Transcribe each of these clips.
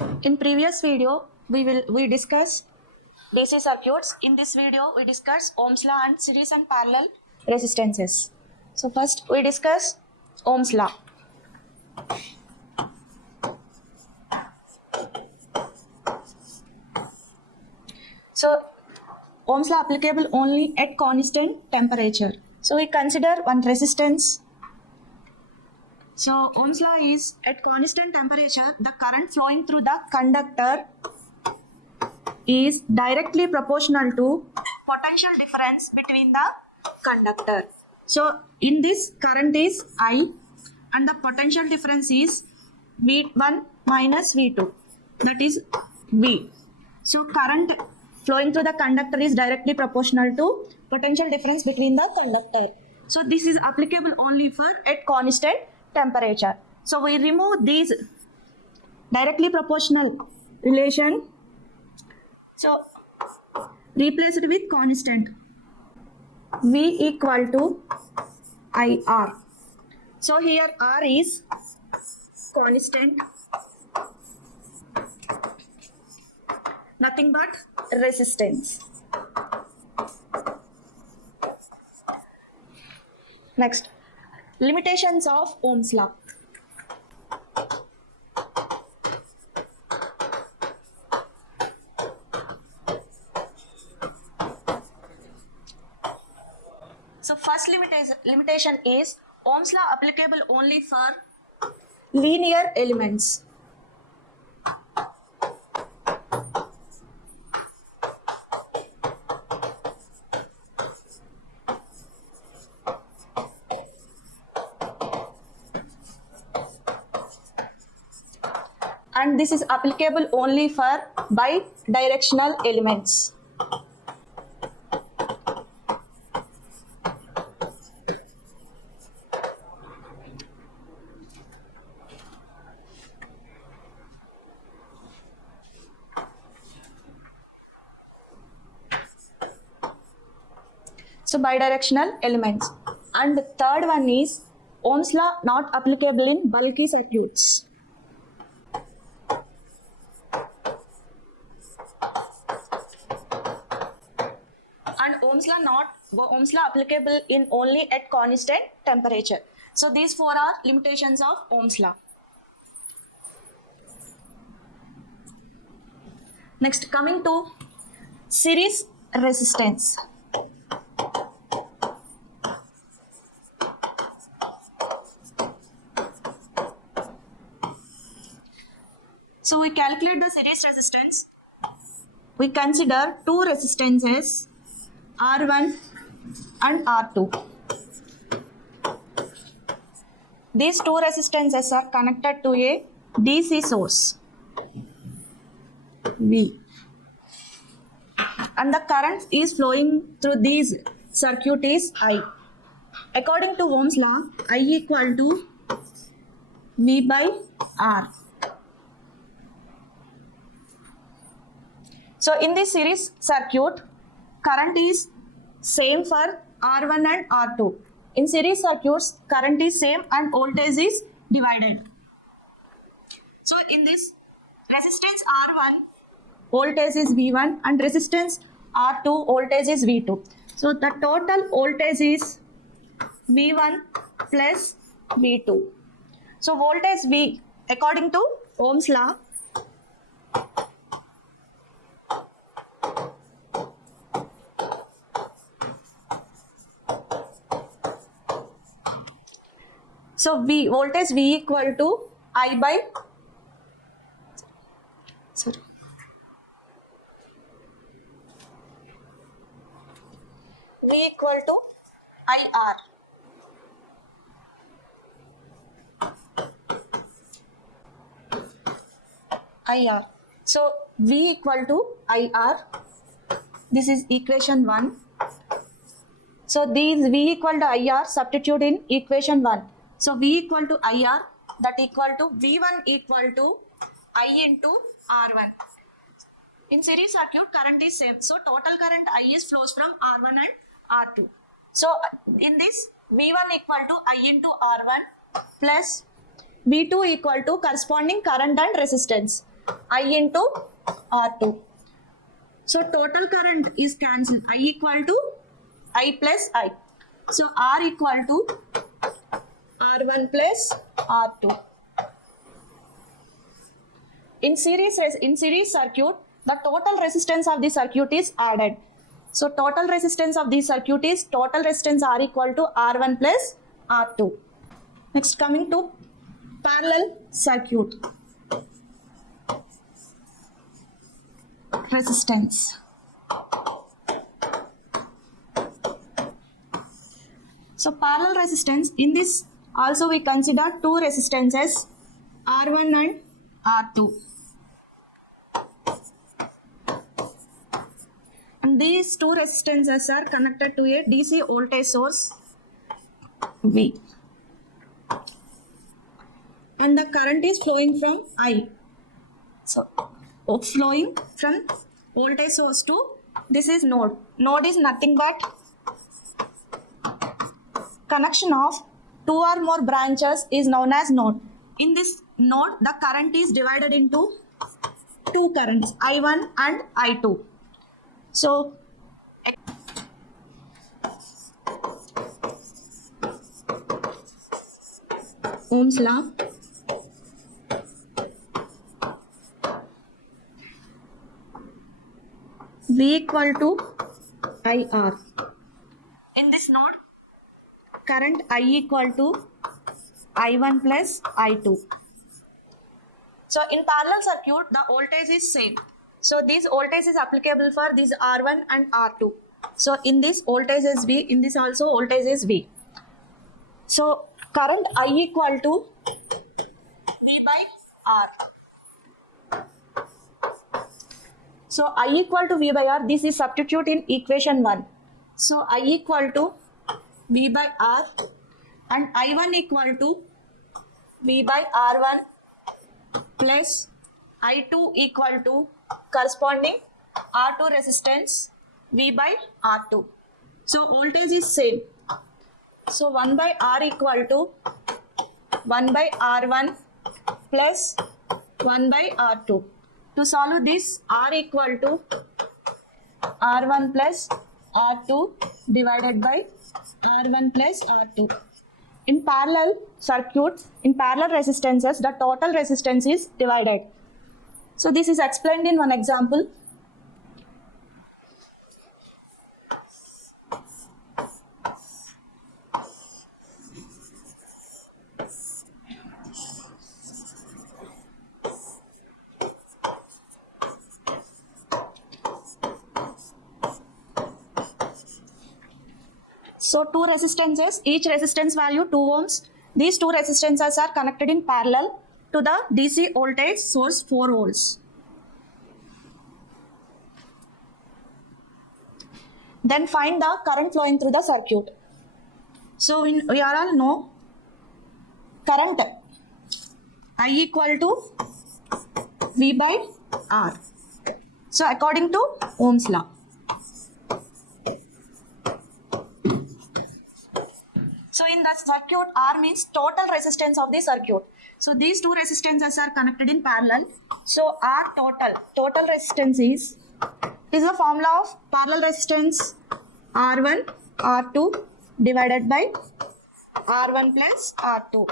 In previous video, we discuss DC circuits. In this video, we discuss Ohm's law and series and parallel resistances. So first, we discuss Ohm's law. So Ohm's law applicable only at constant temperature. So we consider one resistance. So Ohm's law is at constant temperature, the current flowing through the conductor is directly proportional to potential difference between the conductor. So in this, current is I and the potential difference is V1 minus V2, that is V. So current flowing through the conductor is directly proportional to potential difference between the conductor. So this is applicable only for at constant temperature. So we remove these directly proportional relation. So replace it with constant. V equal to IR. So here R is constant, nothing but resistance. Next, limitations of Ohm's law. So first limitation is Ohm's law applicable only for linear elements. And this is applicable only for bidirectional elements. So bidirectional elements. And the third one is Ohm's law not applicable in bulky circuits. And Ohm's law applicable in only at constant temperature. So these four are limitations of Ohm's law. Next, coming to series resistance. So we calculate the series resistance. We consider two resistances, R1 and R2. These two resistances are connected to a DC source, V. And the current is flowing through these circuit is I. According to Ohm's law, I equal to V by R. So in this series circuit, current is same for R1 and R2. In series circuits, current is same and voltage is divided. So in this resistance R1, voltage is V1 and resistance R2, voltage is V2. So the total voltage is V1 plus V2. So voltage V, according to Ohm's law, so voltage V equal to I by V equal to IR. So V equal to IR. This is equation 1. So these V equal to IR substitute in equation 1. So V equal to IR, that equal to V1 equal to I into R1. In series circuit, current is same. So total current I is flows from R1 and R2. So in this, V1 equal to I into R1 plus V2 equal to corresponding current and resistance. I into R2. So total current is cancelled. I equal to I plus I. So R equal to R1 plus R2. In series circuit, the total resistance of the circuit is added. So total resistance of the circuit is total resistance R equal to R1 plus R2. Next, coming to parallel circuit. Resistance. So parallel resistance, in this also we consider two resistances, R1 and R2. And these two resistances are connected to a DC voltage source V. And the current is flowing from I. So flowing from voltage source to this is node. Node is nothing but connection of two or more branches is known as node. In this node, the current is divided into two currents, I1 and I2. So Ohm's law. V equal to IR. In this node, current I equal to I1 plus I2. So in parallel circuit, the voltage is same. So this voltage is applicable for this R1 and R2. So in this voltage is V, in this also voltage is V. So current I equal to V by R. So I equal to V by R, this is substitute in equation 1. So I equal to V by R and I1 equal to V by R1 plus I2 equal to corresponding R2 resistance V by R2. So voltage is same. So 1 by R equal to 1 by R1 plus 1 by R2. To solve this, R equal to R1 plus R2 divided by R1 plus R2. In parallel circuits, in parallel resistances, the total resistance is divided. So this is explained in one example. So two resistances, each resistance value 2 ohms. These two resistances are connected in parallel to the DC voltage source 4 volts. Then find the current flowing through the circuit. So we all know current I equal to V by R. So according to Ohm's law. So in the circuit, R means total resistance of the circuit. So these two resistances are connected in parallel. So R total resistance is the formula of parallel resistance R1, R2 divided by R1 plus R2.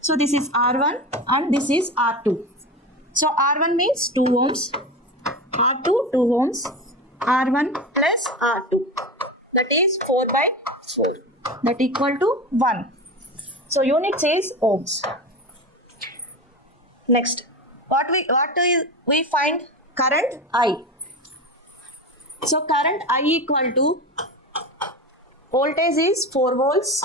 So this is R1 and this is R2. So R1 means 2 ohms, R2 2 ohms, R1 plus R2. That is 4 by 4. That equal to 1. So unit says ohms. Next, what do we find? Current I. So current I equal to voltage is 4 volts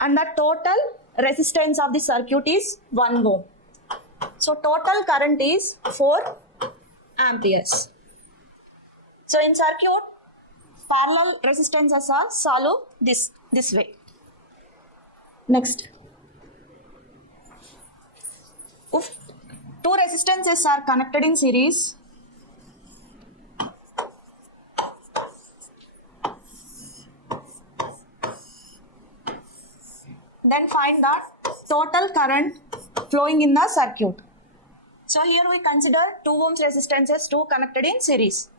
and the total resistance of the circuit is 1 ohm. So total current is 4 amperes. So in circuit, parallel resistances are solved this way. Next, if two resistances are connected in series, then find the total current flowing in the circuit. So here we consider 2 ohms resistances, 2 connected in series.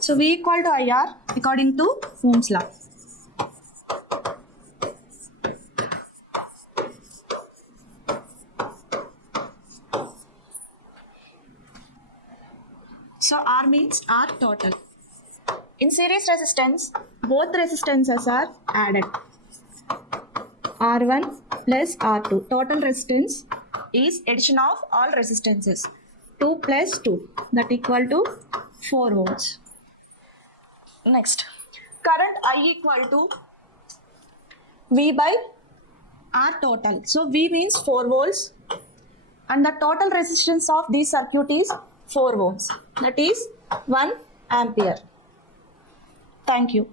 So V equal to IR according to Ohm's law. So R means R total. In series resistance, both resistances are added. R1 plus R2. Total resistance is addition of all resistances. 2 plus 2, that equal to 4 volts. Next, current I equal to V by R total. So V means 4 volts and the total resistance of this circuit is 4 ohms. That is 1 ampere. Thank you.